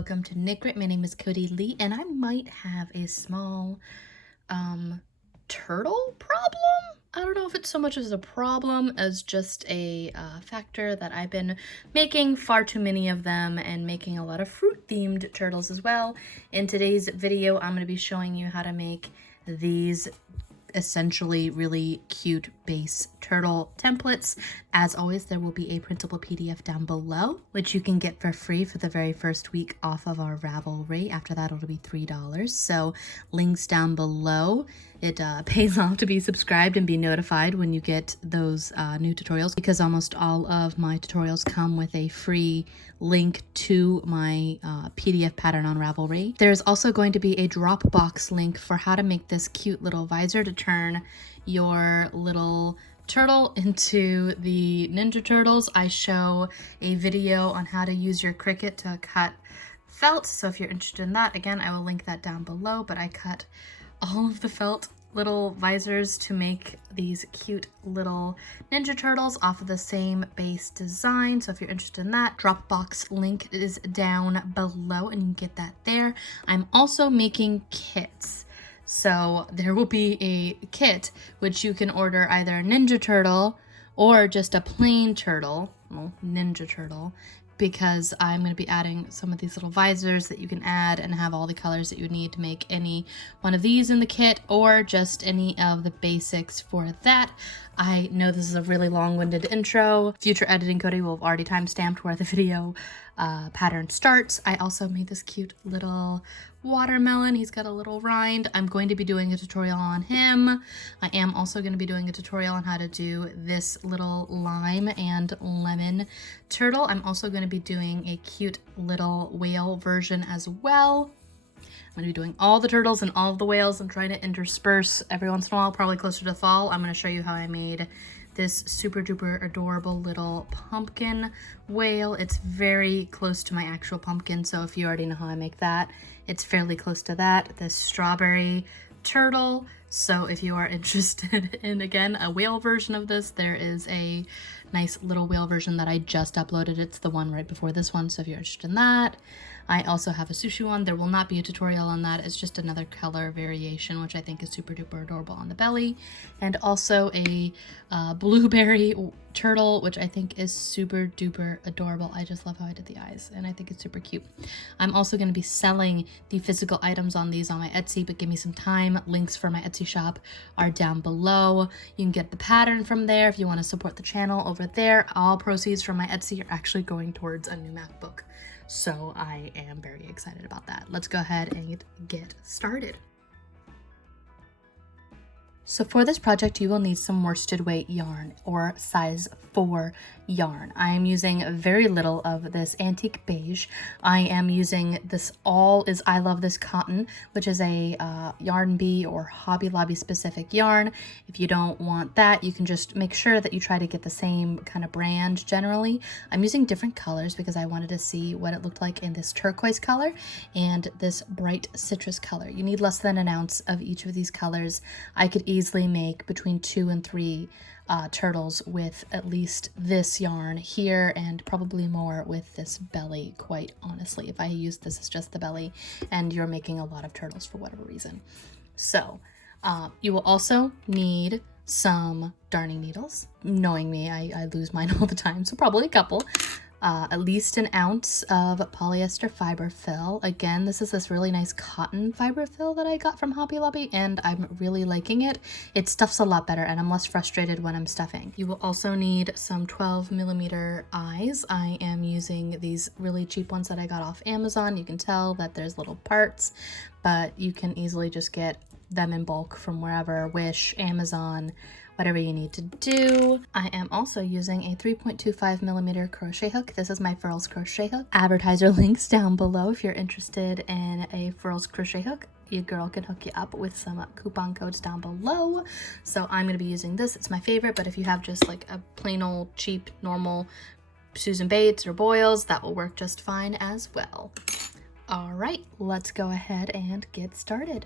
welcome to Knit Grit. My name is Cody Lee, and I might have a small turtle problem. I don't know if it's so much as a problem as just a factor that I've been making far too many of them and making a lot of fruit themed turtles as well. In today's video, I'm going to be showing you how to make these essentially really cute base turtle templates. As always, there will be a printable PDF down below, which you can get for free for the very first week off of our Ravelry. After that, it'll be $3. So links down below. It pays off to be subscribed and be notified when you get those new tutorials, because almost all of my tutorials come with a free link to my PDF pattern on Ravelry. There's also going to be a Dropbox link for how to make this cute little visor to turn your little turtle into the Ninja Turtles. I show a video on how to use your Cricut to cut felt, so if you're interested in that, again, I will link that down below. But I cut all of the felt little visors to make these cute little Ninja Turtles off of the same base design. So if you're interested in that, Dropbox link is down below and you can get that there. I'm also making kits. So there will be a kit which you can order either a Ninja Turtle or just a plain turtle, well, Ninja Turtle, because I'm going to be adding some of these little visors that you can add and have all the colors that you need to make any one of these in the kit, or just any of the basics for that. I know this is a really long-winded intro. Future editing Cody will have already time-stamped where the video pattern starts. I also made this cute little watermelon. He's got a little rind. I'm going to be doing a tutorial on him. I am also going to be doing a tutorial on how to do this little lime and lemon turtle. I'm also going to be doing a cute little whale version as well. I'm going to be doing all the turtles and all of the whales. I'm trying to intersperse every once in a while, probably closer to fall. I'm going to show you how I made this super duper adorable little pumpkin whale. It's very close to my actual pumpkin, so if you already know how I make that, it's fairly close to that. This strawberry turtle. So if you are interested in, again, a whale version of this, there is a nice little whale version that I just uploaded. It's the one right before this one, so if you're interested in that. I also have a sushi one. There will not be a tutorial on that. It's just another color variation, which I think is super duper adorable on the belly. And also a blueberry turtle, which I think is super duper adorable. I just love how I did the eyes, and I think it's super cute. I'm also going to be selling the physical items on these on my Etsy, but give me some time. Links for my Etsy shop are down below. You can get the pattern from there if you want to support the channel over there. All proceeds from my Etsy are actually going towards a new MacBook. So I am very excited about that. Let's go ahead and get started. So for this project, you will need some worsted weight yarn or size 4 yarn. I am using very little of this antique beige. I am using this All Is I Love This Cotton, which is a Yarn Bee or Hobby Lobby specific yarn. If you don't want that, you can just make sure that you try to get the same kind of brand generally. I'm using different colors because I wanted to see what it looked like in this turquoise color and this bright citrus color. You need less than an ounce of each of these colors. I could easily make between 2 and 3 turtles with at least this yarn here, and probably more with this belly, quite honestly, if I use this as just the belly and you're making a lot of turtles for whatever reason. So you will also need some darning needles. Knowing me, I lose mine all the time, so probably a couple. At least an ounce of polyester fiber fill. Again, this is this really nice cotton fiber fill that I got from Hobby Lobby, and I'm really liking it. It stuffs a lot better, and I'm less frustrated when I'm stuffing. You will also need some 12mm eyes. I am using these really cheap ones that I got off Amazon. You can tell that there's little parts, but you can easily just get them in bulk from wherever, Wish, Amazon, whatever you need to do. I am also using a 3.25mm crochet hook. This is my Furls crochet hook. Advertiser links down below if you're interested in a Furls crochet hook. Your girl can hook you up with some coupon codes down below. So I'm going to be using this. It's my favorite, but if you have just like a plain old cheap normal Susan Bates or Boyles, that will work just fine as well. All right, let's go ahead and get started.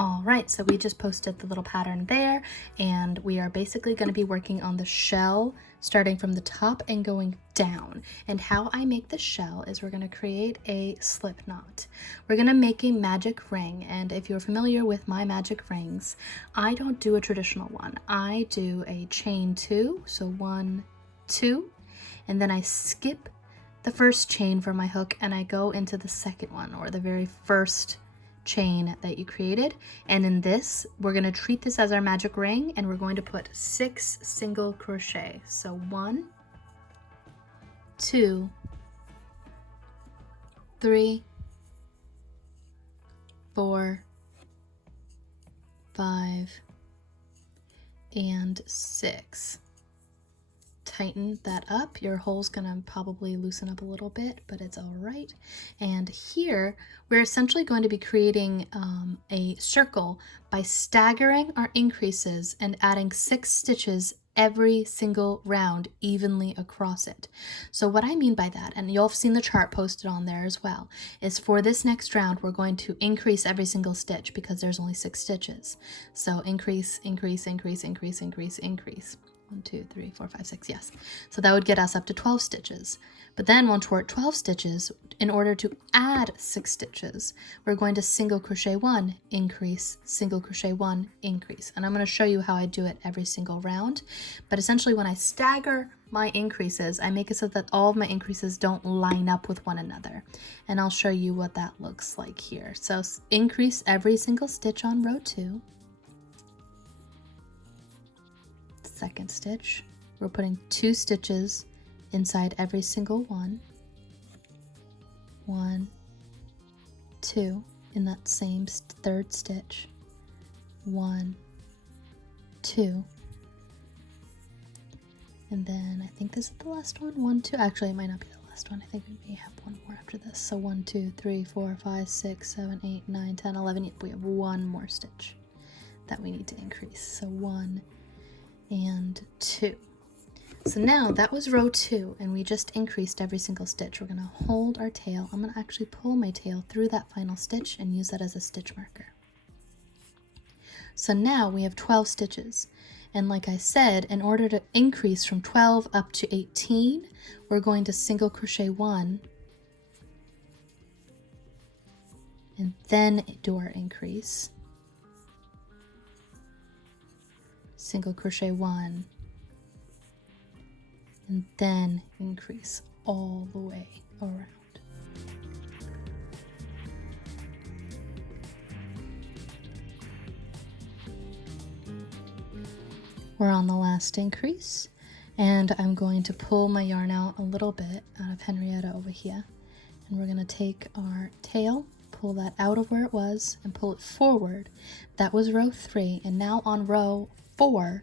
All right, so we just posted the little pattern there, and we are basically going to be working on the shell starting from the top and going down. And how I make the shell is we're going to create a slip knot. We're going to make a magic ring, and if you're familiar with my magic rings, I don't do a traditional one. I do a chain 2, so 1, 2, and then I skip the first chain for my hook and I go into the second one, or the very first chain that you created. And in this, we're going to treat this as our magic ring, and we're going to put 6 single crochet. So 1, 2, 3, 4, 5, and 6. Tighten that up. Your hole's gonna probably loosen up a little bit, but it's all right. And here we're essentially going to be creating a circle by staggering our increases and adding 6 stitches every single round evenly across it. So what I mean by that, and you'll have seen the chart posted on there as well, is for this next round we're going to increase every single stitch because there's only 6 stitches. So increase, increase, increase, increase, increase, increase. 1, 2, 3, 4, 5, 6, yes. So that would get us up to 12 stitches. But then once we're at 12 stitches, in order to add 6 stitches, we're going to single crochet 1, increase, single crochet 1, increase. And I'm going to show you how I do it every single round. But essentially when I stagger my increases, I make it so that all of my increases don't line up with one another. And I'll show you what that looks like here. So increase every single stitch on row 2. Second stitch, we're putting 2 stitches inside every single one. 1, 2 in that same third stitch. 1, 2, and then I think this is the last one. 1, 2. Actually, it might not be the last one. I think we may have one more after this. So 1, 2, 3, 4, 5, 6, 7, 8, 9, 10, 11. We have one more stitch that we need to increase. So 1 and 2. So now that was row 2, and we just increased every single stitch. We're going to hold our tail. I'm going to actually pull my tail through that final stitch and use that as a stitch marker. So now we have 12 stitches, and like I said, in order to increase from 12 up to 18, we're going to single crochet 1 and then do our increase. Single crochet 1 and then increase all the way around. We're on the last increase, and I'm going to pull my yarn out a little bit out of Henrietta over here, and we're going to take our tail, pull that out of where it was and pull it forward. That was row 3, and now on row 4,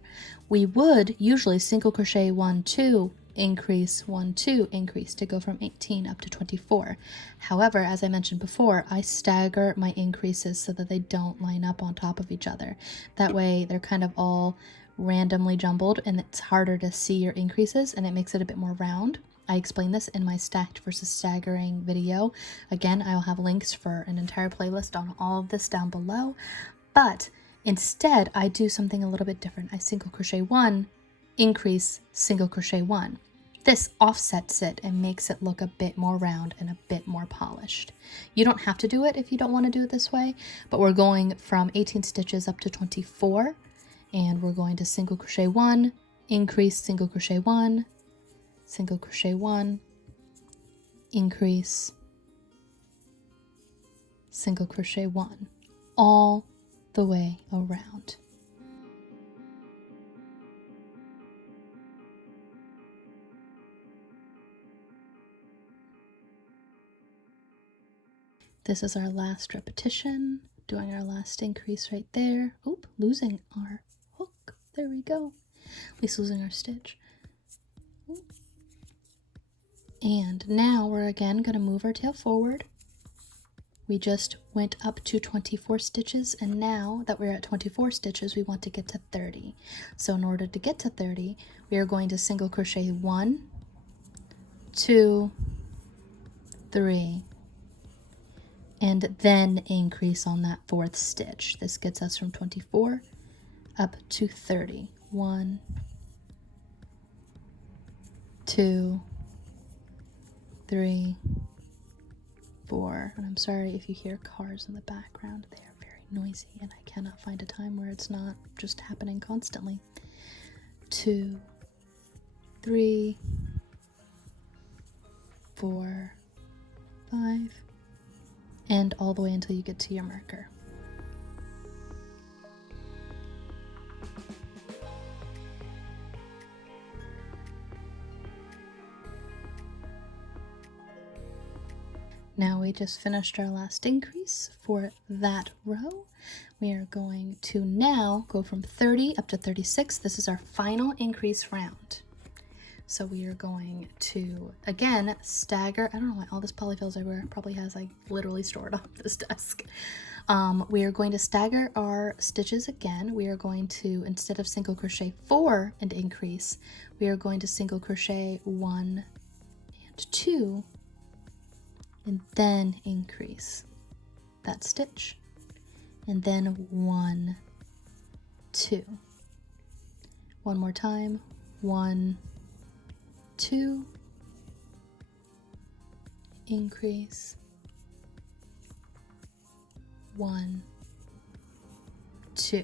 we would usually single crochet 1, 2, increase, 1, 2, increase to go from 18 up to 24. However, as I mentioned before, I stagger my increases so that they don't line up on top of each other. That way they're kind of all randomly jumbled and it's harder to see your increases, and it makes it a bit more round. I explain this in my stacked versus staggering video. Again, I'll have links for an entire playlist on all of this down below, but instead, I do something a little bit different. I single crochet 1, increase, single crochet 1. This offsets it and makes it look a bit more round and a bit more polished. You don't have to do it if you don't want to do it this way, but we're going from 18 stitches up to 24, and we're going to single crochet 1, increase, single crochet 1, single crochet 1, increase, single crochet 1, all the way around. This is our last repetition, doing our last increase right there. Oop, losing our hook. There we go. At least losing our stitch. Oop. And now we're again going to move our tail forward. We just went up to 24 stitches, and now that we're at 24 stitches, we want to get to 30. So in order to get to 30, we are going to single crochet 1, 2, 3, and then increase on that fourth stitch. This gets us from 24 up to 30. 1, 2, 3, 4. And I'm sorry if you hear cars in the background. They are very noisy and I cannot find a time where it's not just happening constantly. 2, 3, 4, 5, and all the way until you get to your marker. Now we just finished our last increase for that row. We are going to now go from 30 up to 36. This is our final increase round. So we are going to, again, stagger. I don't know why all this polyfills everywhere. Probably has like literally stored on this desk. We are going to stagger our stitches again. We are going to, instead of single crochet 4 and increase, we are going to single crochet 1 and 2 and then increase that stitch. And then 1, 2. One more time. 1, 2, increase, 1, 2.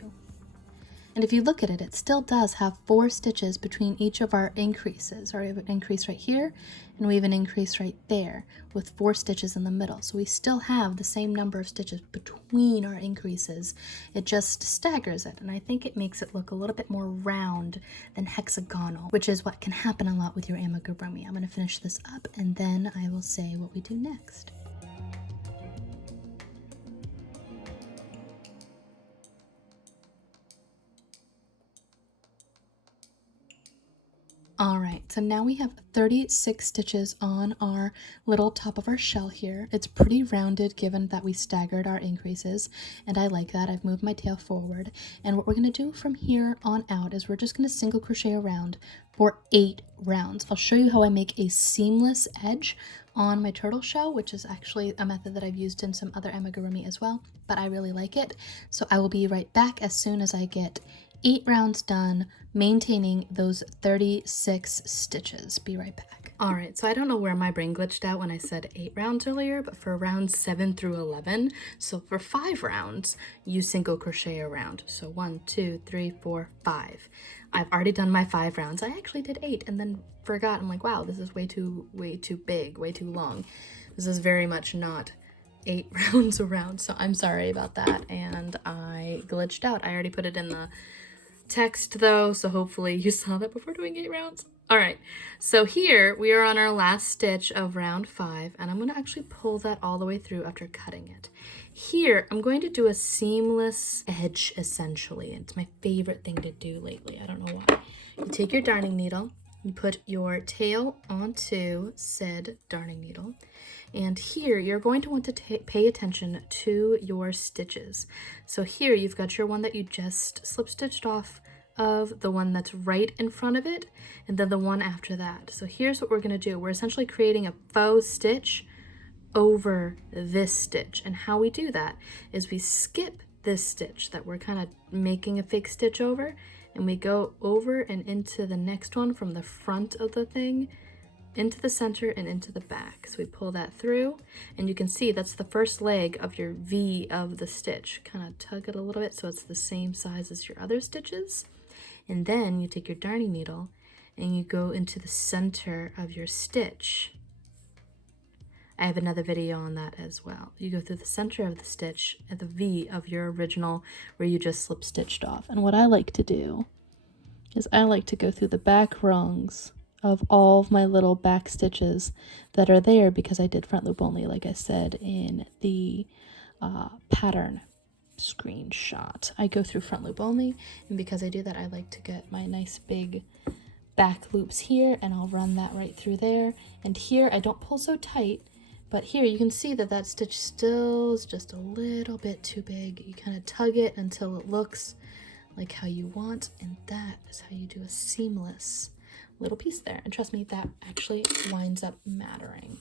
And if you look at it, it still does have 4 stitches between each of our increases. Or we have an increase right here, and we have an increase right there with 4 stitches in the middle. So we still have the same number of stitches between our increases. It just staggers it, and I think it makes it look a little bit more round than hexagonal, which is what can happen a lot with your amigurumi. I'm going to finish this up, and then I will say what we do next. All right, so now we have 36 stitches on our little top of our shell here. It's pretty rounded given that we staggered our increases, and I like that. I've moved my tail forward. And what we're going to do from here on out is we're just going to single crochet around for 8 rounds. I'll show you how I make a seamless edge on my turtle shell, which is actually a method that I've used in some other amigurumi as well, but I really like it. So I will be right back as soon as I get 8 rounds done, maintaining those 36 stitches. Be right back. All right, so I don't know where my brain glitched out when I said 8 rounds earlier, but for rounds 7 through 11, so for 5 rounds, you single crochet around. So 1, 2, 3, 4, 5. I've already done my 5 rounds. I actually did 8 and then forgot. I'm like, wow, this is way too big, way too long. This is very much not 8 rounds around, so I'm sorry about that, and I glitched out. I already put it in the text though, so hopefully you saw that before doing 8 rounds. All right, so here we are on our last stitch of round 5, and I'm going to actually pull that all the way through after cutting it. Here I'm going to do a seamless edge essentially. It's my favorite thing to do lately. I don't know why. You take your darning needle, you put your tail onto said darning needle, and here you're going to want to pay attention to your stitches. So here you've got your one that you just slip stitched off of, the one that's right in front of it, and then the one after that. So here's what we're going to do. We're essentially creating a faux stitch over this stitch. And how we do that is we skip this stitch that we're kind of making a fake stitch over, and we go over and into the next one from the front of the thing, into the center and into the back. So we pull that through, and you can see that's the first leg of your V of the stitch. Kind of tug it a little bit so it's the same size as your other stitches. And then you take your darning needle and you go into the center of your stitch. I have another video on that as well. You go through the center of the stitch at the V of your original where you just slip stitched off. And what I like to do is I like to go through the back rungs of all of my little back stitches that are there because I did front loop only, like I said in the pattern screenshot. I go through front loop only, and because I do that, I like to get my nice big back loops here, and I'll run that right through there. And here I don't pull so tight, but here you can see that that stitch still is just a little bit too big. You kind of tug it until it looks like how you want, and that is how you do a seamless little piece there. And trust me, that actually winds up mattering.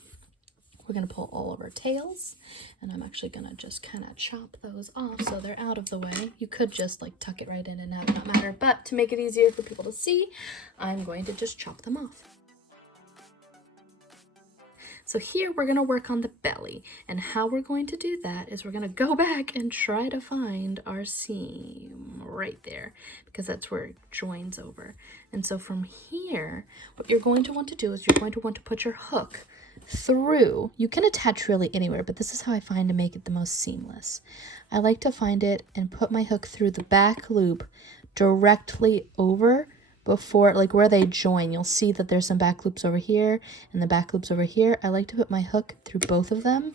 We're going to pull all of our tails, and I'm actually going to just kind of chop those off so they're out of the way. You could just like tuck it right in and have it not matter, but to make it easier for people to see, I'm going to just chop them off. So here we're going to work on the belly, and how we're going to do that is we're going to go back and try to find our seam right there, because that's where it joins over. And so from here, what you're going to want to do is you're going to want to put your hook through. You can attach really anywhere, but this is how I find to make it the most seamless. I like to find it and put my hook through the back loop directly over before, like where they join. You'll see that there's some back loops over here and the back loops over here. I like to put my hook through both of them.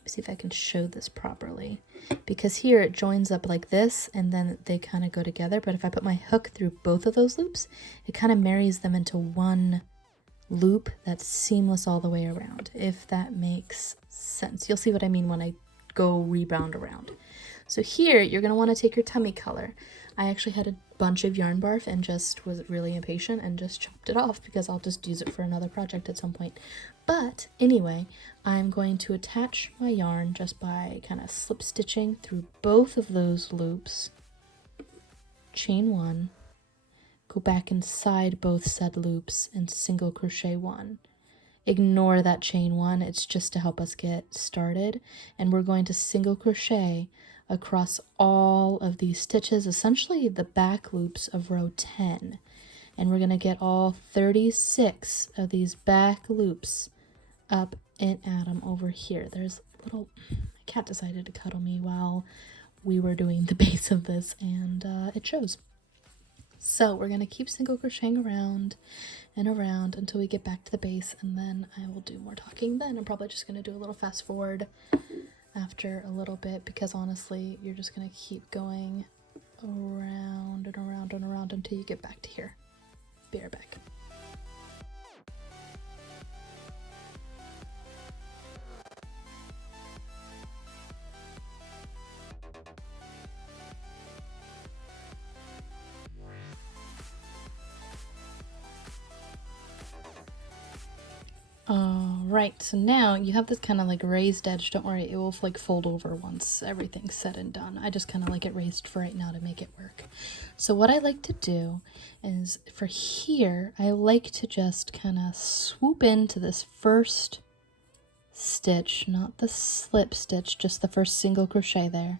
Let's see if I can show this properly, because here it joins up like this and then they kind of go together. But if I put my hook through both of those loops, it kind of marries them into one loop that's seamless all the way around, if that makes sense. You'll see what I mean when I go rebound around. So here you're going to want to take your tummy color. I actually had a bunch of yarn barf and just was really impatient and just chopped it off, because I'll just use it for another project at some point. But anyway, I'm going to attach my yarn just by kind of slip stitching through both of those loops, chain one, go back inside both said loops and single crochet one. Ignore that chain one, it's just to help us get started. And we're going to single crochet across all of these stitches, essentially the back loops of row 10. And we're going to get all 36 of these back loops up and at them over here. There's little, my cat decided to cuddle me while we were doing the base of this, and it shows. So we're going to keep single crocheting around and around until we get back to the base, and then I will do more talking then. I'm probably just going to do a little fast forward after a little bit, because honestly you're just going to keep going around and around and around until you get back to here. Be right back. Alright, so now you have this kind of like raised edge. Don't worry, it will like fold over once everything's said and done. I just kind of like it raised for right now to make it work. So what I like to do is for here, I like to just kind of swoop into this first stitch, not the slip stitch, just the first single crochet there.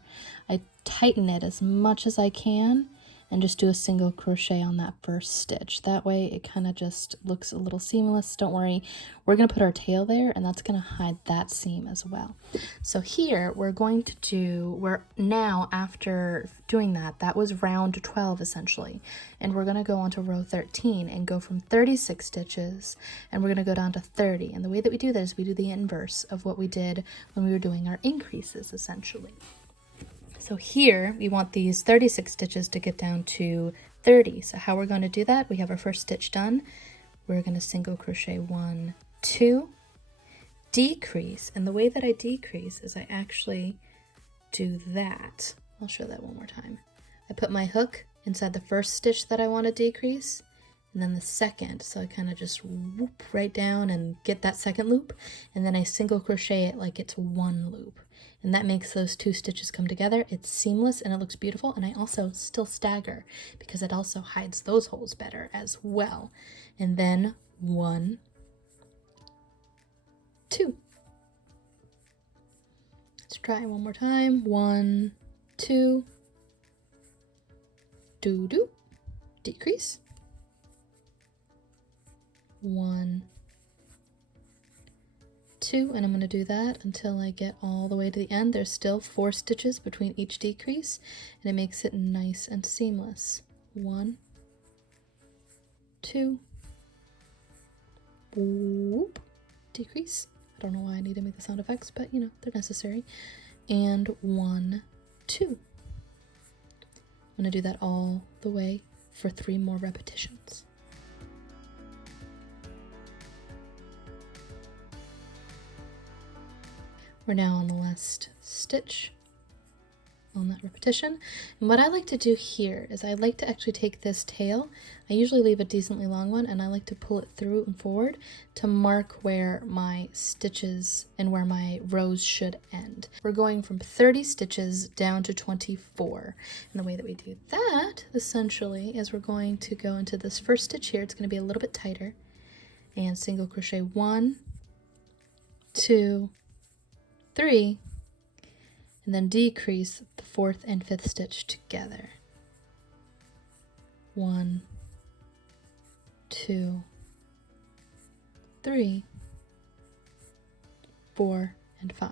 I tighten it as much as I can and just do a single crochet on that first stitch. That way it kind of just looks a little seamless. Don't worry, we're going to put our tail there, and that's going to hide that seam as well. So here we're going to do, we're now after doing that, that was round 12 essentially, and we're going to go on to row 13 and go from 36 stitches, and we're going to go down to 30. And the way that we do that is we do the inverse of what we did when we were doing our increases essentially. So here we want these 36 stitches to get down to 30. So how we're going to do that, we have our first stitch done. We're going to single crochet 1, 2, decrease. And the way that I decrease is I actually do that. I'll show that one more time. I put my hook inside the first stitch that I want to decrease, and then the second. So I kind of just whoop right down and get that second loop, and then I single crochet it like it's one loop. And that makes those two stitches come together. It's seamless and it looks beautiful. And I also still stagger because it also hides those holes better as well. And then 1, 2. Let's try one more time. 1, 2. Do. Decrease. 1, 2, and I'm going to do that until I get all the way to the end. There's still 4 stitches between each decrease, and it makes it nice and seamless. 1, 2, whoop, decrease. I don't know why I need to make the sound effects, but you know, they're necessary. And 1, 2. I'm going to do that all the way for 3 more repetitions. We're now on the last stitch on that repetition. And what I like to do here is I like to actually take this tail, I usually leave a decently long one, and I like to pull it through and forward to mark where my stitches and where my rows should end. We're going from 30 stitches down to 24. And the way that we do that, essentially, is we're going to go into this first stitch here. It's going to be a little bit tighter. And single crochet 1, 2, 3, and then decrease the 4th and 5th stitch together. 1, 2, 3, 4, and 5.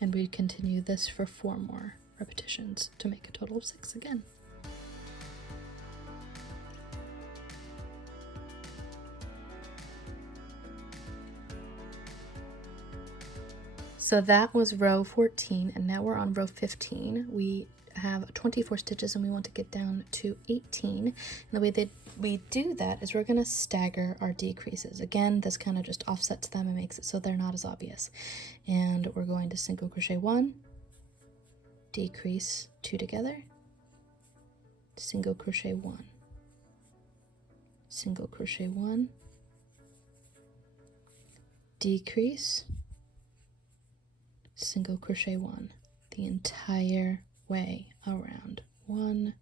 And we continue this for 4 more repetitions to make a total of 6 again. So that was row 14, and now we're on row 15. We have 24 stitches and we want to get down to 18. And the way that we do that is we're going to stagger our decreases. Again, this kind of just offsets them and makes it so they're not as obvious. And we're going to single crochet 1, decrease 2 together, single crochet 1, single crochet 1, decrease, single crochet 1 the entire way around. 1,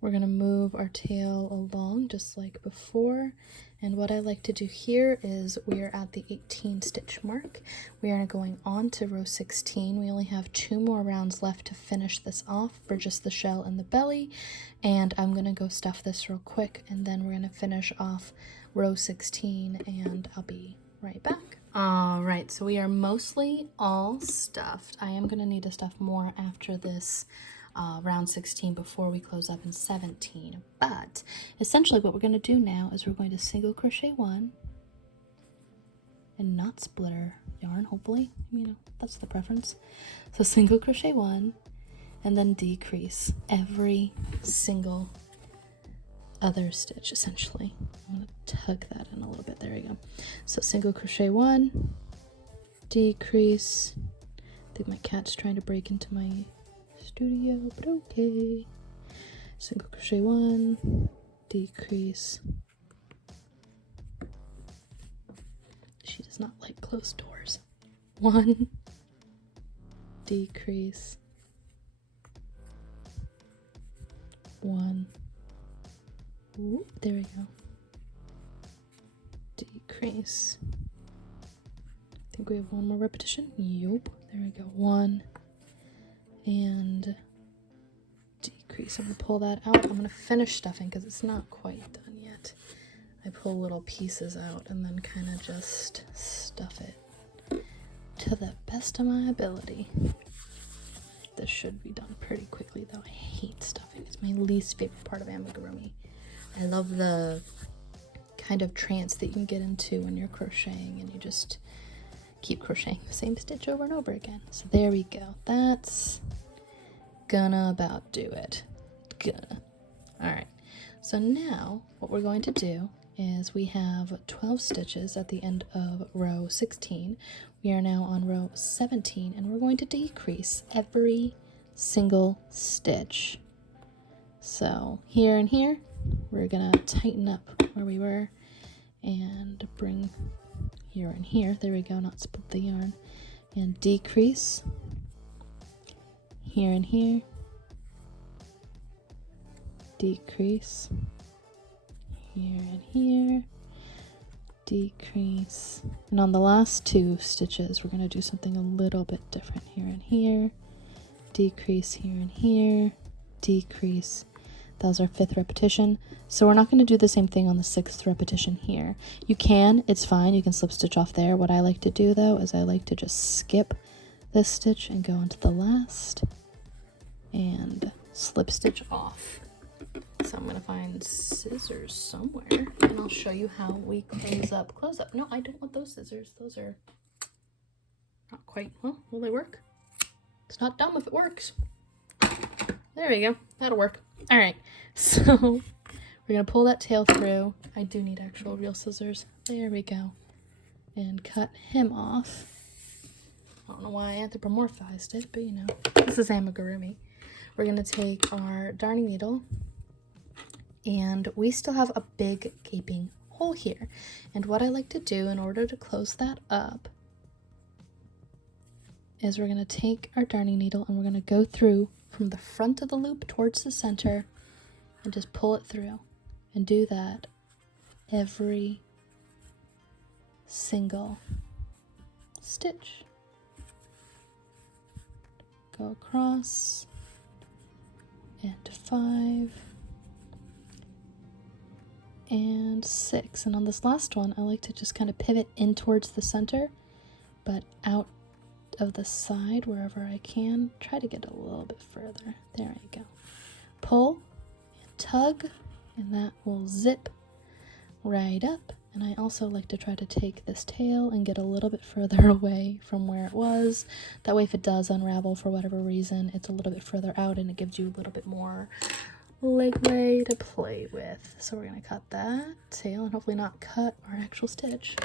we're going to move our tail along just like before, and what I like to do here is we are at the 18 stitch mark. We are going on to row 16. We only have 2 more rounds left to finish this off for just the shell and the belly, and I'm going to go stuff this real quick, and then we're going to finish off row 16 and I'll be right back. All right, so we are mostly all stuffed. I am going to need to stuff more after this round 16 before we close up in 17, but essentially what we're going to do now is we're going to single crochet 1 and not splitter yarn, hopefully, you know, that's the preference. So single crochet 1 and then decrease every single other stitch, essentially. I'm going to tug that in a little bit. There we go. So single crochet 1, decrease. I think my cat's trying to break into my studio, but okay. Single crochet 1, decrease. She does not like closed doors. 1, decrease. 1. Ooh, there we go. Decrease. I think we have 1 more repetition. Yup. There we go. 1 and decrease. I'm going to pull that out. I'm going to finish stuffing because it's not quite done yet. I pull little pieces out and then kind of just stuff it to the best of my ability. This should be done pretty quickly though. I hate stuffing. It's my least favorite part of amigurumi. I love the kind of trance that you can get into when you're crocheting and you just keep crocheting the same stitch over and over again. So there we go. That's gonna about do it. Gonna. All right. So now what we're going to do is we have 12 stitches at the end of row 16. We are now on row 17 and we're going to decrease every single stitch. So here and here, we're gonna tighten up where we were and bring here and here. There we go, not split the yarn. And decrease here and here. Decrease here and here. Decrease. And on the last 2 stitches, we're going to do something a little bit different. Here and here. Decrease here and here. Decrease. That was our 5th repetition. So we're not going to do the same thing on the 6th repetition here. You can, it's fine, you can slip stitch off there. What I like to do though is I like to just skip this stitch and go into the last and slip stitch off. So I'm going to find scissors somewhere and I'll show you how we close up. No, I don't want those scissors. Those are not quite, well, will they work? It's not dumb if it works. There we go. That'll work. All right. So We're gonna pull that tail through. I do need actual real scissors. There we go. And cut him off. I don't know why I anthropomorphized it, but you know, this is amigurumi. We're gonna take our darning needle, and we still have a big gaping hole here. And what I like to do in order to close that up is we're gonna take our darning needle and we're gonna go through from the front of the loop towards the center and just pull it through, and do that every single stitch. Go across and 5 and 6, and on this last one I like to just kind of pivot in towards the center but out of the side wherever I can. Try to get a little bit further. There you go. Pull and tug, and that will zip right up. And I also like to try to take this tail and get a little bit further away from where it was. That way if it does unravel for whatever reason, it's a little bit further out and it gives you a little bit more leeway to play with. So we're going to cut that tail and hopefully not cut our actual stitch.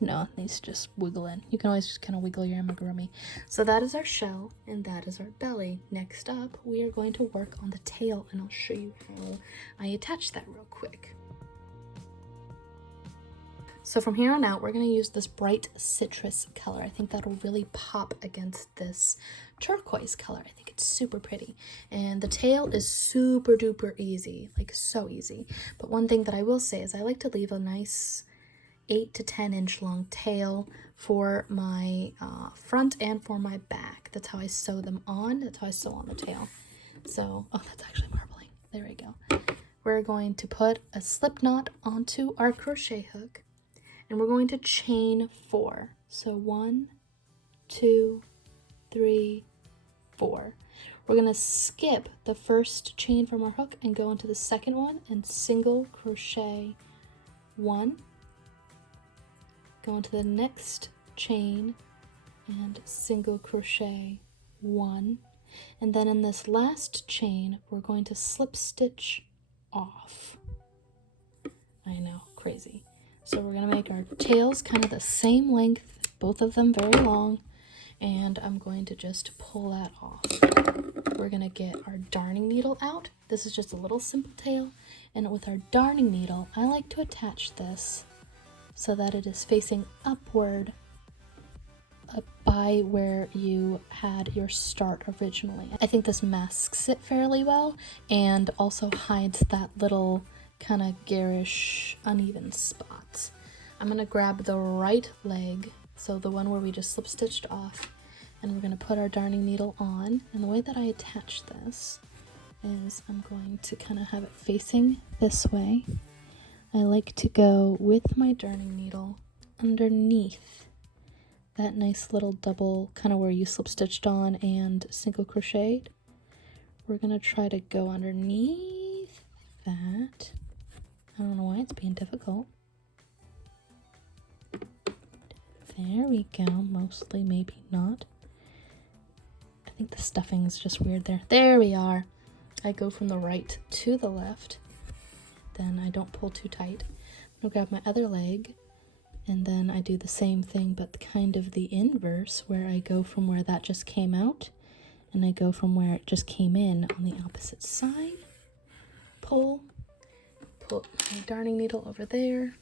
No, it needs to just wiggle in. You can always just kind of wiggle your amigurumi. So that is our shell and that is our belly. Next up, we are going to work on the tail, and I'll show you how I attach that real quick. So from here on out, we're going to use this bright citrus color. I think that'll really pop against this turquoise color. I think it's super pretty. And the tail is super duper easy, like so easy. But one thing that I will say is I like to leave a nice 8 to 10 inch long tail for my front and for my back. That's how I sew them on. That's how I sew on the tail. So, oh, that's actually marbling. There we go. We're going to put a slip knot onto our crochet hook. And we're going to chain 4. So 1, 2, 3, 4. We're going to skip the first chain from our hook and go into the second one and single crochet 1. Go into the next chain and single crochet 1. And then in this last chain, we're going to slip stitch off. I know, crazy. So we're going to make our tails kind of the same length, both of them very long, and I'm going to just pull that off. We're going to get our darning needle out. This is just a little simple tail, and with our darning needle, I like to attach this so that it is facing upward by where you had your start originally. I think this masks it fairly well and also hides that little kind of garish uneven spots. I'm going to grab the right leg, so the one where we just slip stitched off, and we're going to put our darning needle on. And the way that I attach this is I'm going to kind of have it facing this way. I like to go with my darning needle underneath that nice little double, kind of where you slip stitched on and single crocheted. We're going to try to go underneath that. I don't know why it's being difficult. There we go. Mostly, maybe not. I think the stuffing is just weird there. There we are. I go from the right to the left. Then I don't pull too tight. I'm gonna grab my other leg, and then I do the same thing, but kind of the inverse, where I go from where that just came out, and I go from where it just came in on the opposite side. Pull my darning needle over there,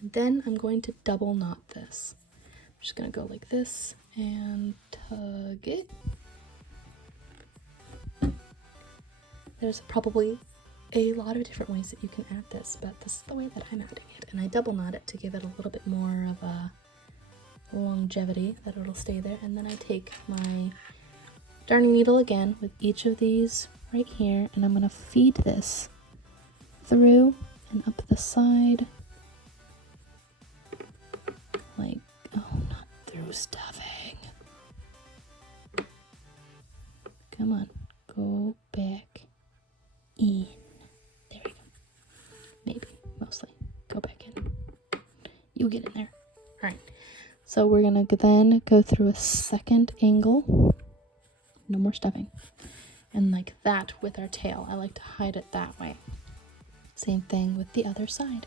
and then I'm going to double knot this. I'm just going to go like this and tug it. There's probably a lot of different ways that you can add this, but this is the way that I'm adding it, and I double knot it to give it a little bit more of a longevity, that it'll stay there. And then I take my darning needle again with each of these right here, and I'm going to feed this through and up the side, like, oh, not through stuffing. Come on, go back in. There we go. Maybe, mostly. Go back in. You get in there. All right. So we're gonna then go through a second angle. No more stuffing. and like that with our tail. I like to hide it that way. Same thing with the other side.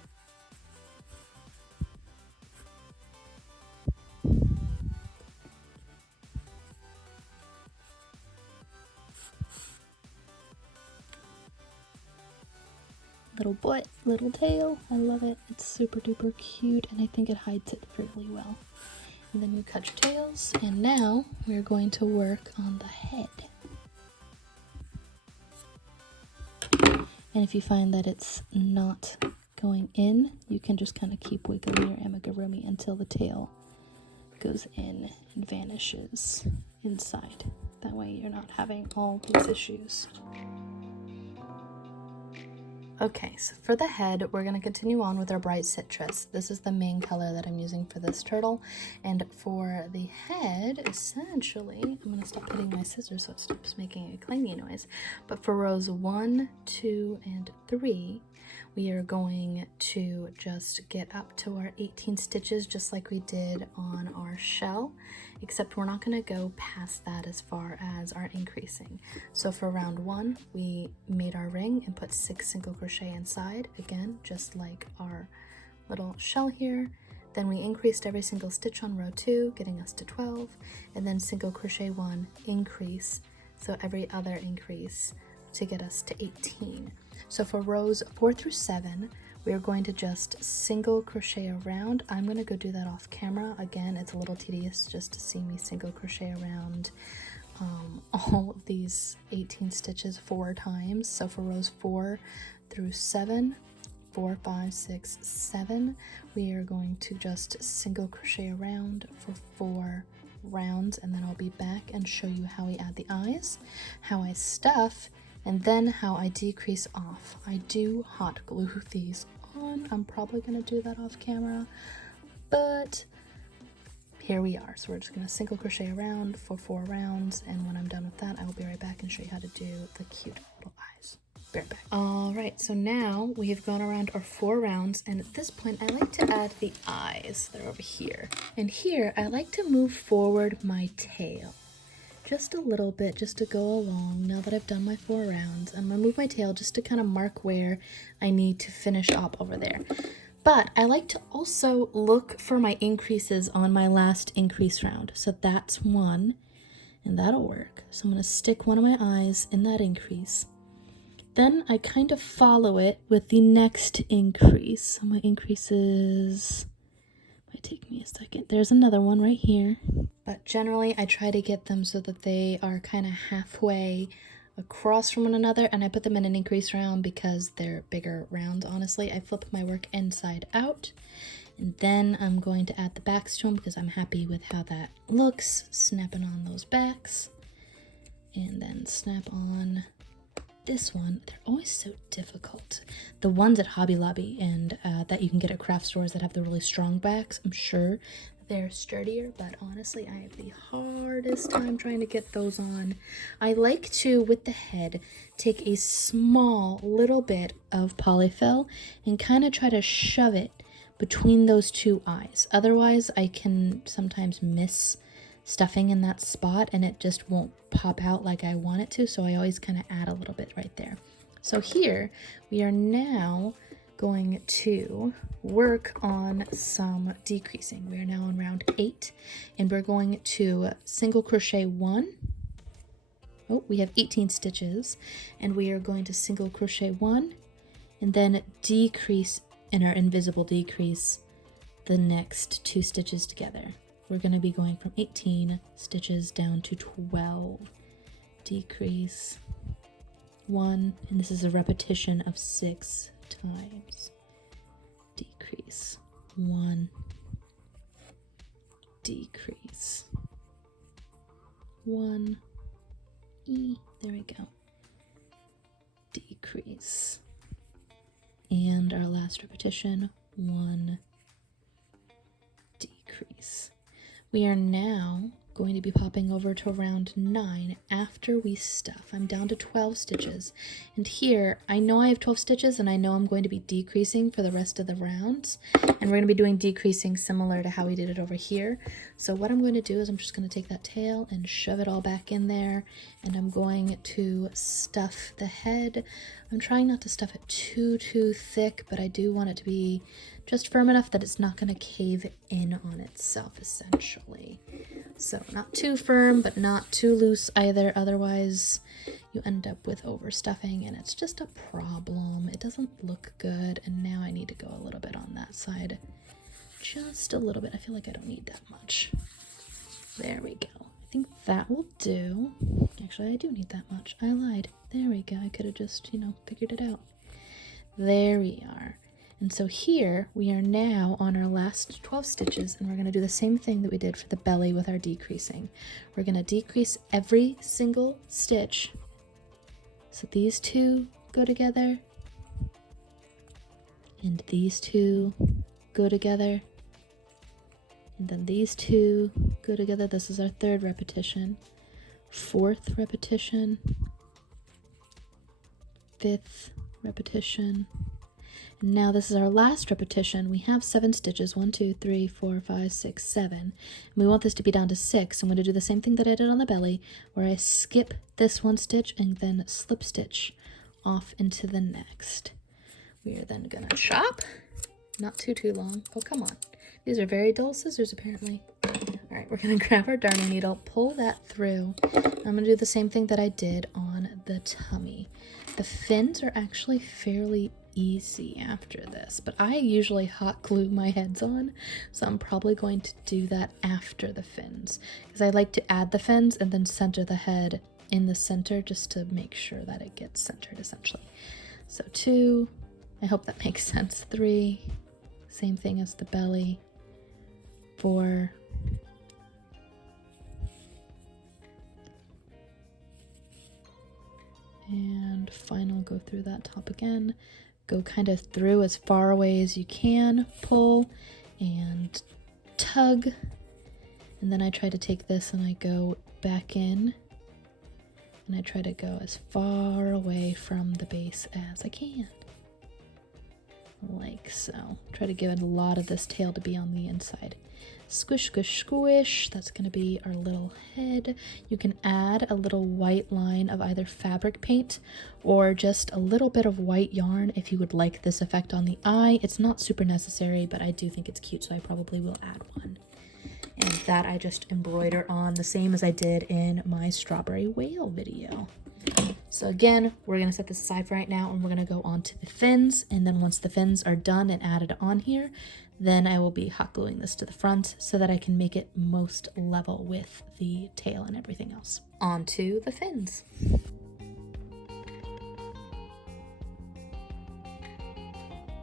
Little butt, little tail. I love it. It's super duper cute, and I think it hides it really well. And then you cut your tails, and now we're going to work on the head. And if you find that it's not going in, you can just kind of keep wiggling your amigurumi until the tail goes in and vanishes inside. That way you're not having all these issues. Okay, so for the head, we're going to continue on with our bright citrus. This is the main color that I'm using for this turtle. And for the head, essentially, I'm going to stop hitting my scissors so it stops making a clangy noise. But for rows 1, 2, and 3, we are going to just get up to our 18 stitches just like we did on our shell, except we're not going to go past that as far as our increasing. So for round 1, we made our ring and put 6 single crochet inside, again just like our little shell here. Then we increased every single stitch on row 2, getting us to 12, and then single crochet 1, increase, so every other increase to get us to 18. So for rows 4 through 7, we are going to just single crochet around. I'm going to go do that off camera. Again, it's a little tedious just to see me single crochet around all of these 18 stitches 4 times. So for rows 4 through 7, 4, 5, 6, 7, we are going to just single crochet around for 4 rounds, and then I'll be back and show you how we add the eyes, how I stuff, and then how I decrease off. I do hot glue these on. I'm probably going to do that off camera, but here we are. So we're just going to single crochet around for 4 rounds, and when I'm done with that, I will be right back and show you how to do the cute little eyes. Be right back. Alright, so now we have gone around our 4 rounds, and at this point I like to add the eyes. They're over here. And here I like to move forward my tail just a little bit, just to go along. Now that I've done my 4 rounds, I'm going to move my tail just to kind of mark where I need to finish up over there. But I like to also look for my increases on my last increase round. So that's 1, and that'll work. So I'm going to stick one of my eyes in that increase. Then I kind of follow it with the next increase. So my increases might take me a second. There's another one right here. But generally I try to get them so that they are kind of halfway across from one another, and I put them in an increase round because they're bigger rounds. Honestly, I flip my work inside out, and then I'm going to add the backs to them because I'm happy with how that looks. Snapping on those backs, and then snap on this one. They're always so difficult. The ones at Hobby Lobby and that you can get at craft stores that have the really strong backs, I'm sure they're sturdier, but honestly I have the hardest time trying to get those on. I like to, with the head, take a small little bit of polyfill and kind of try to shove it between those 2 eyes. Otherwise I can sometimes miss stuffing in that spot and it just won't pop out like I want it to, so I always kind of add a little bit right there. So here we are now going to work on some decreasing. We are now on round 8, and we're going to single crochet 1. Oh, we have 18 stitches, and we are going to single crochet 1 and then decrease in our invisible decrease the next 2 stitches together. We're going to be going from 18 stitches down to 12. Decrease 1, and this is a repetition of 6 times. Decrease 1, decrease 1, there we go, decrease, and our last repetition, 1, decrease. We are now going to be popping over to around 9 after we stuff. I'm down to 12 stitches. And here, I know I have 12 stitches and I know I'm going to be decreasing for the rest of the rounds. And we're going to be doing decreasing similar to how we did it over here. So what I'm going to do is I'm just going to take that tail and shove it all back in there. And I'm going to stuff the head. I'm trying not to stuff it too thick, but I do want it to be just firm enough that it's not going to cave in on itself, essentially. So not too firm, but not too loose either. Otherwise, you end up with overstuffing, and it's just a problem. It doesn't look good, and now I need to go a little bit on that side. Just a little bit. I feel like I don't need that much. There we go. I think that will do. Actually, I do need that much. I lied. There we go. I could have just, figured it out. There we are. And so here we are now on our last 12 stitches, and we're going to do the same thing that we did for the belly with our decreasing. We're going to decrease every single stitch. So these two go together, and these two go together, and then these two go together. This is our third repetition, fourth repetition, fifth repetition. Now this is our last repetition. We have 7 stitches, 1, 2, 3, 4, 5, 6, 7. And we want this to be down to 6. I'm going to do the same thing that I did on the belly, where I skip this one stitch and then slip stitch off into the next. We are then going to chop, not too long. Oh, come on. These are very dull scissors, apparently. All right, we're going to grab our darning needle, pull that through. I'm going to do the same thing that I did on the tummy. The fins are actually fairly easy after this, but I usually hot glue my heads on, so I'm probably going to do that after the fins, because I like to add the fins and then center the head in the center just to make sure that it gets centered, essentially. So 2, I hope that makes sense. 3, same thing as the belly. 4, and final, go through that top again. Go kind of through as far away as you can, pull and tug, and then I try to take this and I go back in, and I try to go as far away from the base as I can, like so. Try to give a lot of this tail to be on the inside. Squish, squish, squish. That's going to be our little head. You can add a little white line of either fabric paint or just a little bit of white yarn if you would like this effect on the eye. It's not super necessary, but I do think it's cute, so I probably will add one. And that I just embroider on the same as I did in my strawberry whale video. So again, we're going to set this aside for right now, and we're going to go on to the fins. And then once the fins are done and added on here, then I will be hot gluing this to the front so that I can make it most level with the tail and everything else. On to the fins.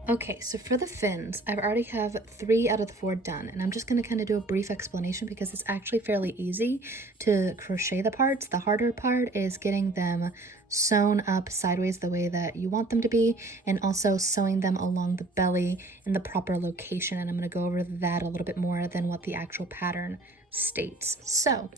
Okay, so for the fins, I already have 3 out of the 4 done, and I'm just going to kind of do a brief explanation because it's actually fairly easy to crochet the parts. The harder part is getting them sewn up sideways the way that you want them to be, and also sewing them along the belly in the proper location, and I'm going to go over that a little bit more than what the actual pattern states. So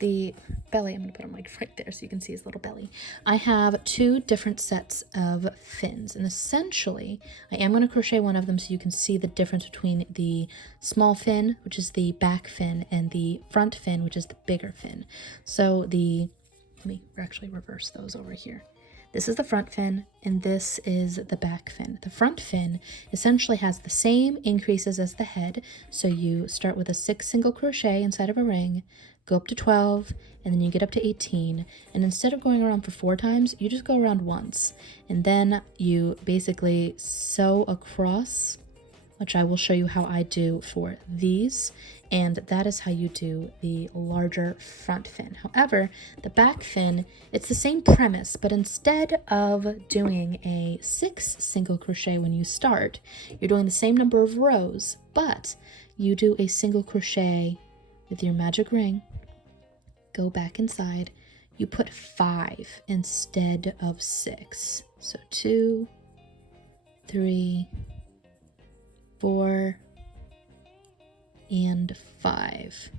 the belly, I'm going to put him like right there so you can see his little belly. I have 2 different sets of fins, and essentially I am going to crochet one of them so you can see the difference between the small fin, which is the back fin, and the front fin, which is the bigger fin. So let me actually reverse those over here. This is the front fin, and this is the back fin. The front fin essentially has the same increases as the head, so you start with a 6 single crochet inside of a ring, go up to 12, and then you get up to 18, and instead of going around for 4 times, you just go around once, and then you basically sew across, which I will show you how I do for these, and that is how you do the larger front fin. However, the back fin, it's the same premise, but instead of doing a 6 single crochet when you start, you're doing the same number of rows, but you do a single crochet with your magic ring, go back inside, you put 5 instead of 6. So 2, 3, 4, and 5.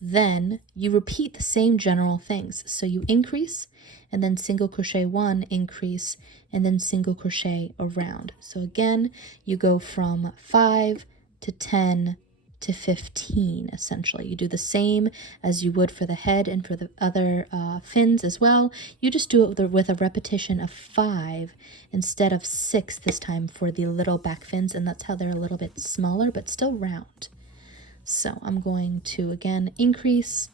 Then you repeat the same general things. So you increase and then single crochet 1, increase, and then single crochet around. So again, you go from 5 to 10 to 15 essentially. You do the same as you would for the head and for the other fins as well. You just do it with a repetition of 5 instead of 6 this time for the little back fins, and that's how they're a little bit smaller but still round. So I'm going to again increase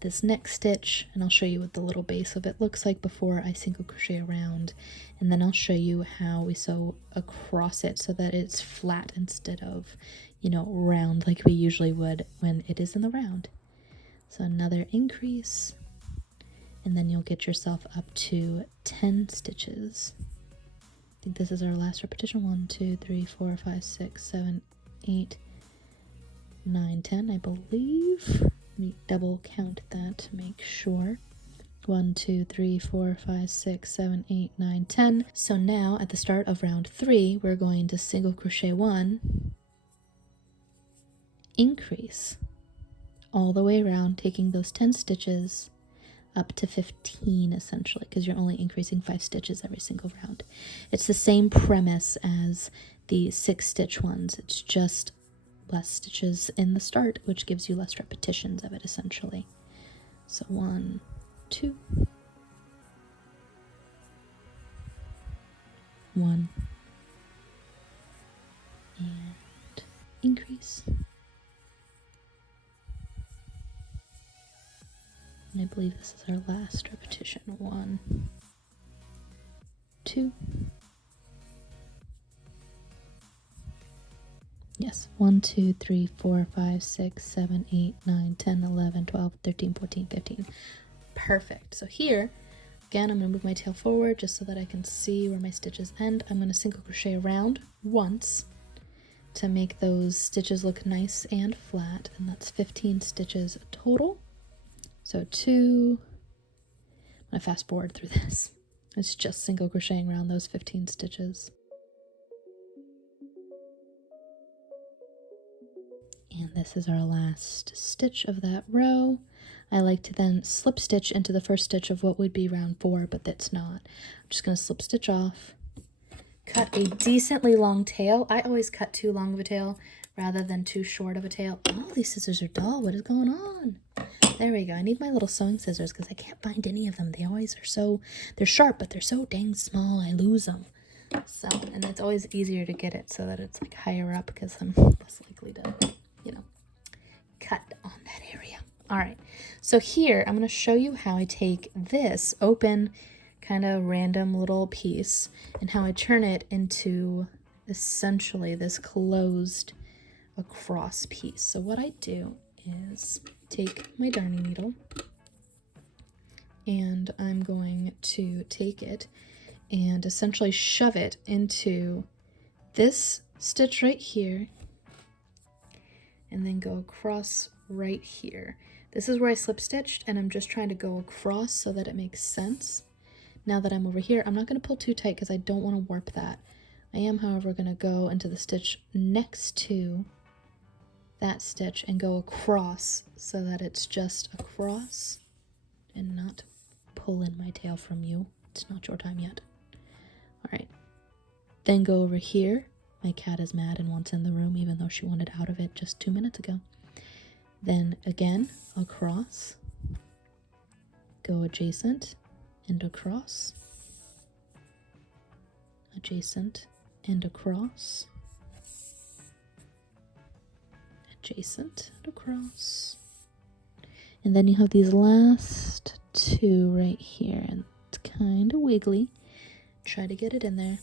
this next stitch, and I'll show you what the little base of it looks like before I single crochet around, and then I'll show you how we sew across it so that it's flat instead of, you know, round like we usually would when it is in the round. So another increase, and then you'll get yourself up to 10 stitches. I think this is our last repetition. 1, 2, 3, 4, 5, 6, 7, 8, 9, 10, I believe. Let me double count that to make sure. 1, 2, 3, 4, 5, 6, 7, 8, 9, 10. So now at the start of round 3, we're going to single crochet 1, increase all the way around, taking those 10 stitches up to 15 essentially, because you're only increasing 5 stitches every single round. It's the same premise as the 6 stitch ones. It's just less stitches in the start, which gives you less repetitions of it essentially. So 1, 2, 1, and increase. And I believe this is our last repetition. 1, 2. Yes, 1, 2, 3, 4, 5, 6, 7, 8, 9, 10, 11, 12, 13, 14, 15. Perfect. So here, again, I'm going to move my tail forward just so that I can see where my stitches end. I'm going to single crochet around once to make those stitches look nice and flat, and that's 15 stitches total. So 2, I'm going to fast forward through this. It's just single crocheting around those 15 stitches. And this is our last stitch of that row. I like to then slip stitch into the first stitch of what would be round 4, but that's not. I'm just going to slip stitch off, cut a decently long tail. I always cut too long of a tail rather than too short of a tail. Oh, these scissors are dull. What is going on? There we go. I need my little sewing scissors because I can't find any of them. They always are so, they're sharp, but they're so dang small. I lose them. So, and it's always easier to get it so that it's like higher up because I'm less likely to, you know, cut on that area. All right, so here I'm going to show you how I take this open kind of random little piece and how I turn it into essentially this closed across piece. So what I do is take my darning needle and I'm going to take it and essentially shove it into this stitch right here and then go across right here. This is where I slip stitched, and I'm just trying to go across so that it makes sense. Now that I'm over here, I'm not going to pull too tight because I don't want to warp that. I am, however, going to go into the stitch next to that stitch and go across so that it's just across and not pull in my tail from you. It's not your time yet. All right. Then go over here. My cat is mad and wants in the room even though she wanted out of it just 2 minutes ago. Then again, across, go adjacent and across, adjacent and across, adjacent and across. And then you have these last 2 right here, and it's kind of wiggly. Try to get it in there.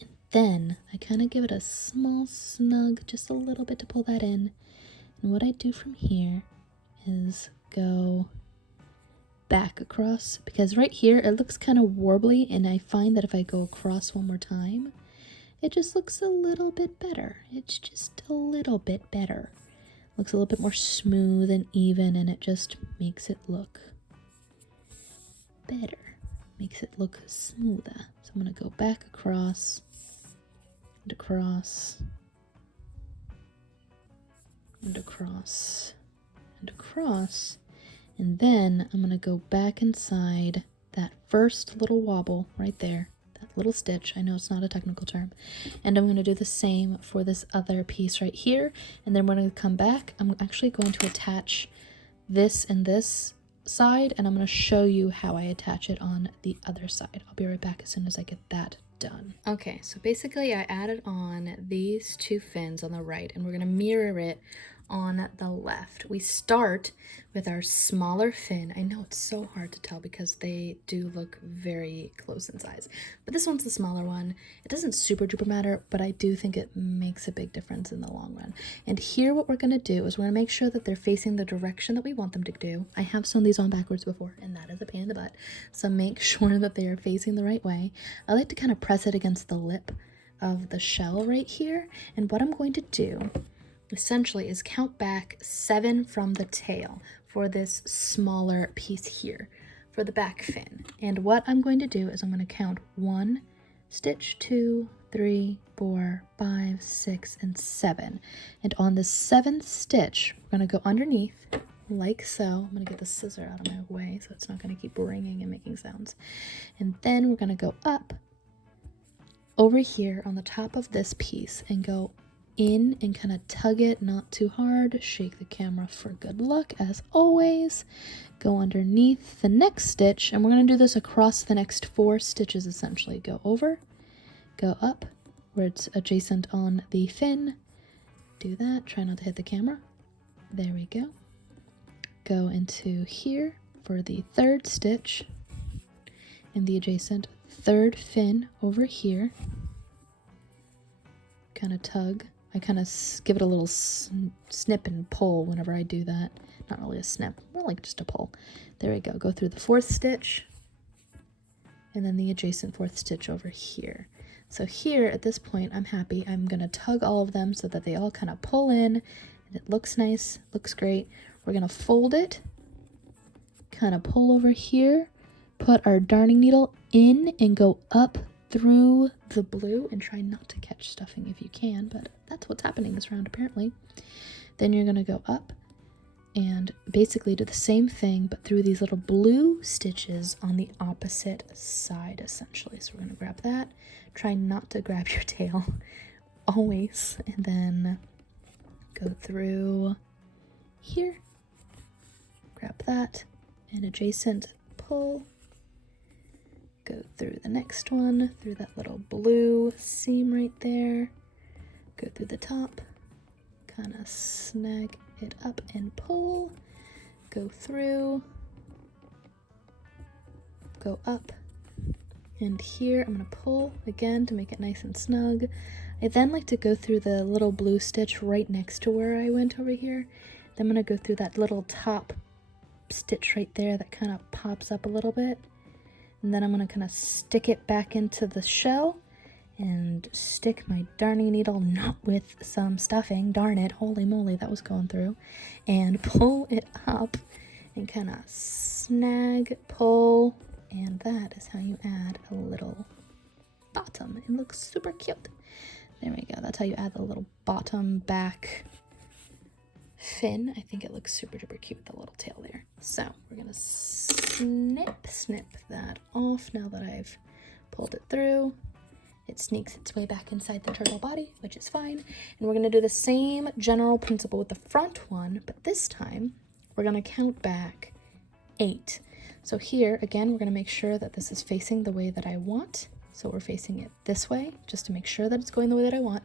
And then I kind of give it a small snug, just a little bit to pull that in. And what I do from here is go back across, because right here it looks kind of warbly, and I find that if I go across one more time, it just looks a little bit better. It's just a little bit better. Looks a little bit more smooth and even, and it just makes it look better. Makes it look smoother. So I'm going to go back across and across and across and across, and then I'm going to go back inside that first little wobble right there, that little stitch. I know it's not a technical term. And I'm going to do the same for this other piece right here. And then when I come back, I'm actually going to attach this and this side, and I'm going to show you how I attach it on the other side. I'll be right back as soon as I get that done. Okay, so basically I added on these two fins on the right, and we're going to mirror it on the left. We start with our smaller fin. I know it's so hard to tell because they do look very close in size, but this one's the smaller one. It doesn't super duper matter, but I do think it makes a big difference in the long run. And here what we're going to do is we're going to make sure that they're facing the direction that we want them to do. I have sewn these on backwards before, and that is a pain in the butt, so make sure that they are facing the right way. I like to kind of press it against the lip of the shell right here, and what I'm going to do essentially is count back 7 from the tail for this smaller piece here for the back fin. And what I'm going to do is I'm going to count 1 stitch, 2, 3, 4, 5, 6, and 7. And on the 7th stitch, we're going to go underneath like so. I'm going to get the scissor out of my way so it's not going to keep ringing and making sounds. And then we're going to go up over here on the top of this piece and go in and kind of tug it, not too hard. Shake the camera for good luck as always. Go underneath the next stitch, and we're going to do this across the next 4 stitches essentially. Go over, go up where it's adjacent on the fin. Do that. Try not to hit the camera. There we go. Go into here for the 3rd stitch and the adjacent 3rd fin over here. Kind of tug. I kind of give it a little snip and pull whenever I do that. Not really a snip, more like just a pull. There we go. Go through the 4th stitch and then the adjacent 4th stitch over here. So here at this point, I'm happy. I'm going to tug all of them so that they all kind of pull in and it looks nice, looks great. We're going to fold it, kind of pull over here, put our darning needle in and go up through the blue and try not to catch stuffing if you can, but that's what's happening this round apparently. Then you're going to go up and basically do the same thing but through these little blue stitches on the opposite side essentially. So we're going to grab that, try not to grab your tail always, and then go through here, grab that, and adjacent pull. Go through the next one, through that little blue seam right there. Go through the top, kind of snag it up and pull. Go through, go up, and here I'm going to pull again to make it nice and snug. I then like to go through the little blue stitch right next to where I went over here. Then I'm going to go through that little top stitch right there that kind of pops up a little bit. And then I'm going to kind of stick it back into the shell and stick my darning needle, not with some stuffing, darn it, holy moly, that was going through, and pull it up and kind of snag, pull, and that is how you add a little bottom. It looks super cute. There we go. That's how you add the little bottom back fin. I think it looks super duper cute with the little tail there. So we're gonna snip that off now that I've pulled it through. It sneaks its way back inside the turtle body, which is fine. And we're gonna do the same general principle with the front one, but this time we're gonna count back 8. So here again, we're gonna make sure that this is facing the way that I want. So we're facing it this way just to make sure that it's going the way that I want.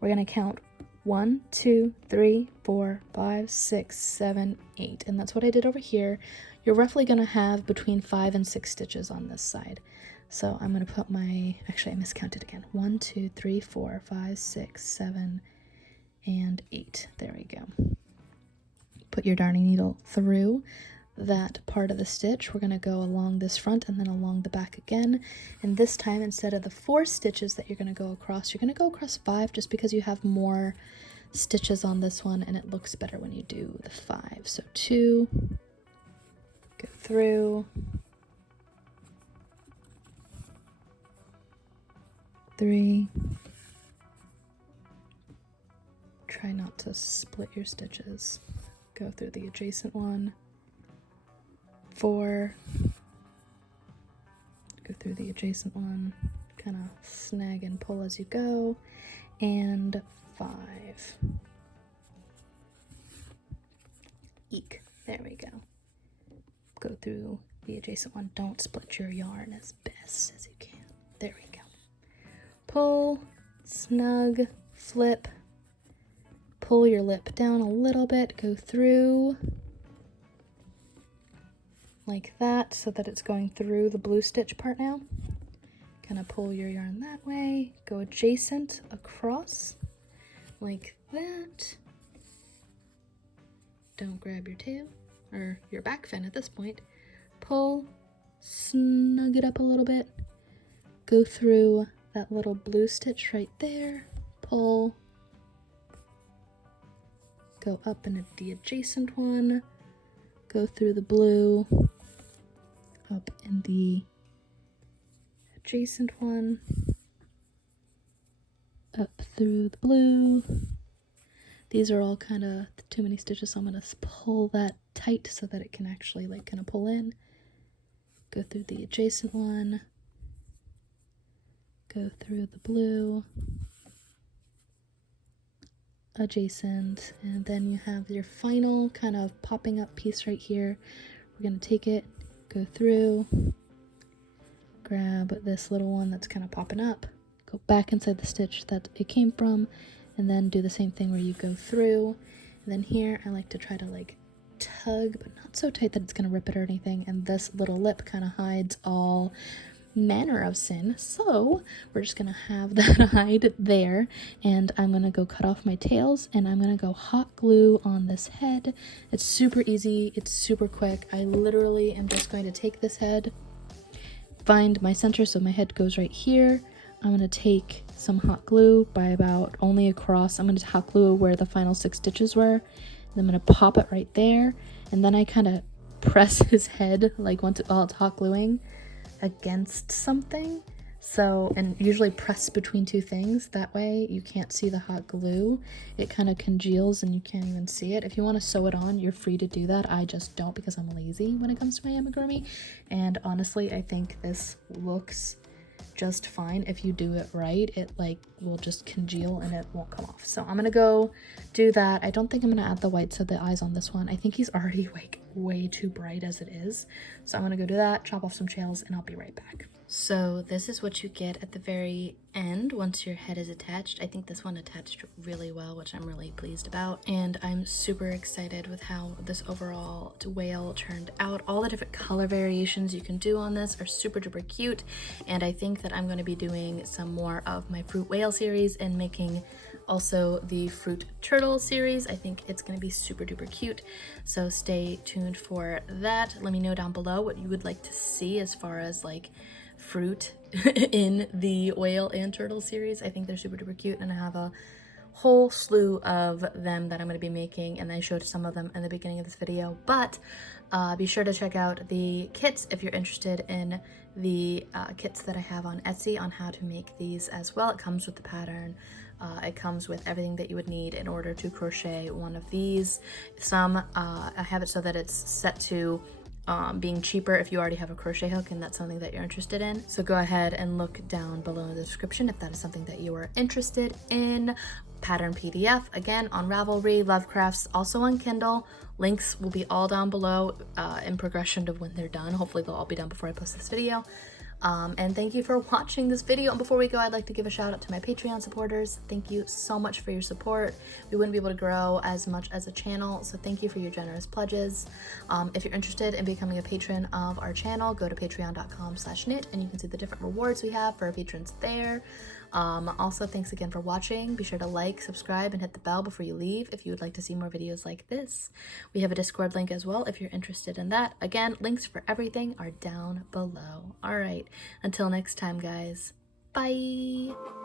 We're gonna count 1, 2, 3, 4, 5, 6, 7, 8. And that's what I did over here. You're roughly going to have between 5 and 6 stitches on this side. So I'm going to put my, actually I miscounted again. 1, 2, 3, 4, 5, 6, 7, and 8. There we go. Put your darning needle through that part of the stitch. We're going to go along this front and then along the back again. And this time, instead of the 4 stitches that you're going to go across, you're going to go across 5 just because you have more stitches on this one and it looks better when you do the 5. So 2, go through, 3, try not to split your stitches. go through the adjacent one, 4, go through the adjacent one, kind of snag and pull as you go, and 5. Eek, there we go. Go through the adjacent one. Don't split your yarn as best as you can. There we go. Pull, snug, flip, pull your lip down a little bit, go through like that so that it's going through the blue stitch part now. Kind of pull your yarn that way, go adjacent across like that. Don't grab your tail or your back fin at this point. Pull, snug it up a little bit, go through that little blue stitch right there, pull, go up in the adjacent one, go through the blue, up in the adjacent one, up through the blue. These are all kind of too many stitches, so I'm going to pull that tight so that it can actually like kind of pull in. Go through the adjacent one, go through the blue, adjacent, and then you have your final kind of popping up piece right here. We're going to take it, go through, grab this little one that's kind of popping up, go back inside the stitch that it came from, and then do the same thing where you go through. And then here I like to try to like tug, but not so tight that it's going to rip it or anything, and this little lip kind of hides all manner of sin, so we're just gonna have that hide there, and I'm gonna go cut off my tails, and I'm gonna go hot glue on this head. It's super easy, it's super quick. I literally am just going to take this head, find my center so my head goes right here. I'm gonna take some hot glue by about only across. I'm gonna hot glue where the final 6 stitches were, and I'm gonna pop it right there, and then I kind of press his head like once while it's hot gluing against something, so, and usually press between 2 things, that way you can't see the hot glue. It kind of congeals and you can't even see it. If you want to sew it on, you're free to do that. I just don't because I'm lazy when it comes to my amigurumi, and honestly I think this looks just fine. If you do it right, it like will just congeal and it won't come off. So I'm gonna go do that. I don't think I'm gonna add the whites of the eyes on this one. I think he's already like way too bright as it is, so I'm gonna go do that, chop off some tails, and I'll be right back. So this is what you get at the very end once your head is attached. I think this one attached really well, which I'm really pleased about, and I'm super excited with how this overall whale turned out. All the different color variations you can do on this are super duper cute, and I think that I'm going to be doing some more of my fruit whale series and making also the fruit turtle series. I think it's going to be super duper cute, so stay tuned for that. Let me know down below what you would like to see as far as like fruit in the whale and turtle series. I think they're super duper cute, and I have a whole slew of them that I'm going to be making, and I showed some of them in the beginning of this video, but be sure to check out the kits if you're interested in the kits that I have on Etsy on how to make these as well. It comes with the pattern. It comes with everything that you would need in order to crochet one of these. Some I have it so that it's set to being cheaper if you already have a crochet hook and that's something that you're interested in. So go ahead and look down below in the description if that is something that you are interested in. Pattern PDF, again, on Ravelry, Lovecrafts, also on Kindle. Links will be all down below in progression to when they're done. Hopefully they'll all be done before I post this video. And thank you for watching this video. And before we go, I'd like to give a shout out to my Patreon supporters. Thank you so much for your support. We wouldn't be able to grow as much as a channel, so thank you for your generous pledges. If you're interested in becoming a patron of our channel, go to patreon.com/knit and you can see the different rewards we have for our patrons there. Also, thanks again for watching. Be sure to like, subscribe, and hit the bell before you leave if you would like to see more videos like this. We have a Discord link as well if you're interested in that. Again, links for everything are down below. All right, until next time, guys. Bye.